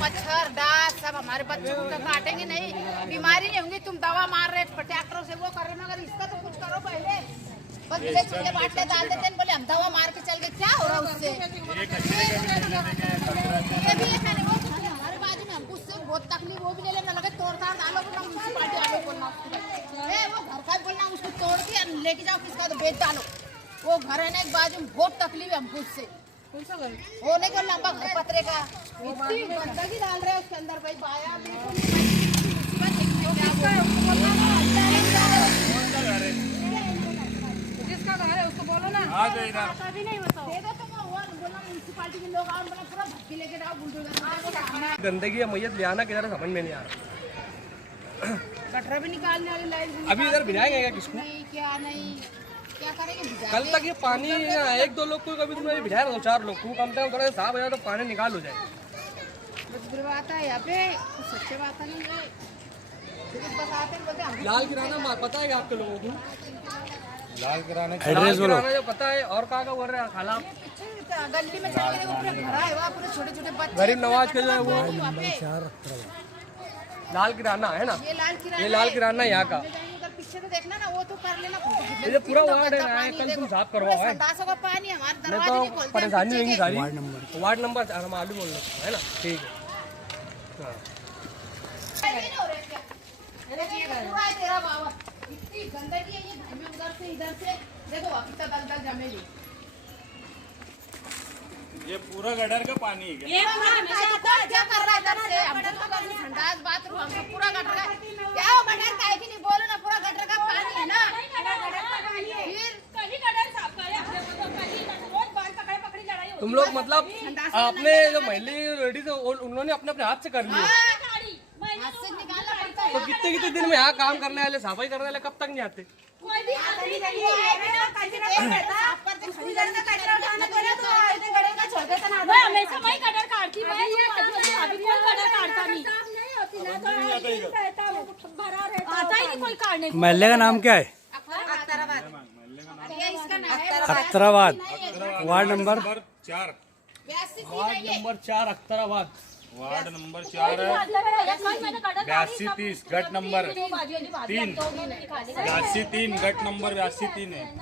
मच्छर डास सब हमारे बच्चों को काटेंगे नहीं, बीमारी नहीं होंगी। तुम दवा मार रहे ट्रैक्टरों से वो कर रहे, मगर इसका तो कुछ करो पहले। बस छुट्टे बांटने डाल देते हैं, बोले हम दवा मार के चल गए, क्या हो रहा उससे? ये भी एक है वो हमारे बाजू में, हमको उससे बहुत तकलीफ, वो भी ले लेना लगे तोड़ ताड़ डालो, म्यूनसिपालिटी वालों को बोलना, वो घर का बोलना उसको तोड़ के लेके जाओ, किसका तो बेच डालो। वो घर है ना एक बाजू में, बहुत तकलीफ है हमको उससे। होने को लंबा घर पतरे का, इतनी गंदगी डाल रहे हैं उसके अंदर भाई। बाया जिसका घर है उसको बोलो ना, कभी नहीं बताओ, दे दो तो बोला म्यूनसिपालिटी के लोग आओ, बोला पूरा भट्टी लेके जाओ बुलडोजर। गंदगी या मैयत ले आना किधर समझ में नहीं आ रहा। गटरा भी निकालने वाली लाइन अभी इधर भिजाएंगे क्या किसको? नहीं, क्या नहीं, क्या करेंगे? कल तक ये पानी एक दो लोग को कभी तुमने भिजाया, 2-4 लोग को कम से कम थोड़ा साफ हो जाए तो पानी निकाल हो जाए। बुरी बात है यहाँ पे, सच्चे बात नहीं है। लाल किराना पता है आपके लोगों को? लाल किराना एड्रेस बोलो जो पता है, और कहाँ का बोल रहे हैं खाला? गली में चल गए, पूरे घर है वहाँ, पूरे छोटे छोटे बच्चे, गरीब नवाज के जो है वो लाल किराना है ना, ये लाल किराना यहाँ का। पीछे तो देखना ना, वो तो कर लेना, ये पूरा वार्ड है, कल तुम साफ करवाओ है। संडासों का पानी हमारे नहीं दरवाजे नहीं तो खोलते, परेशानी होगी सारी। वार्ड नंबर 4 हम आलू बोल रहे है ना, ठीक है। पूरा है तेरा बाबा, इतनी गंदगी है ये घर में, उधर से इधर से देखो, अभी तक दल दल जमेली। ये पूरा गटर का पानी है क्या? ये क्या कर रहा है इधर से? हम तो कर संडास बाथरूम हम तो पूरा गटर का, क्या हो गटर का है कि नहीं, बोलो ना, पूरा गटर का पानी है ना। तुम लोग मतलब आपने जो महिला लेडीज उन्होंने अपने अपने हाथ से कर लिया, हाथ से निकालना पड़ता है। तो कितने कितने दिन में यहाँ काम करने वाले, सफाई करने वाले कब तक नहीं आते? महल्ले का नाम क्या है? Akhtarabad. Ward number 4। Ward number 4 Akhtarabad. Ward number 4 है, 82-30 गट नंबर 3, 82-3 गट नंबर 82-3 है।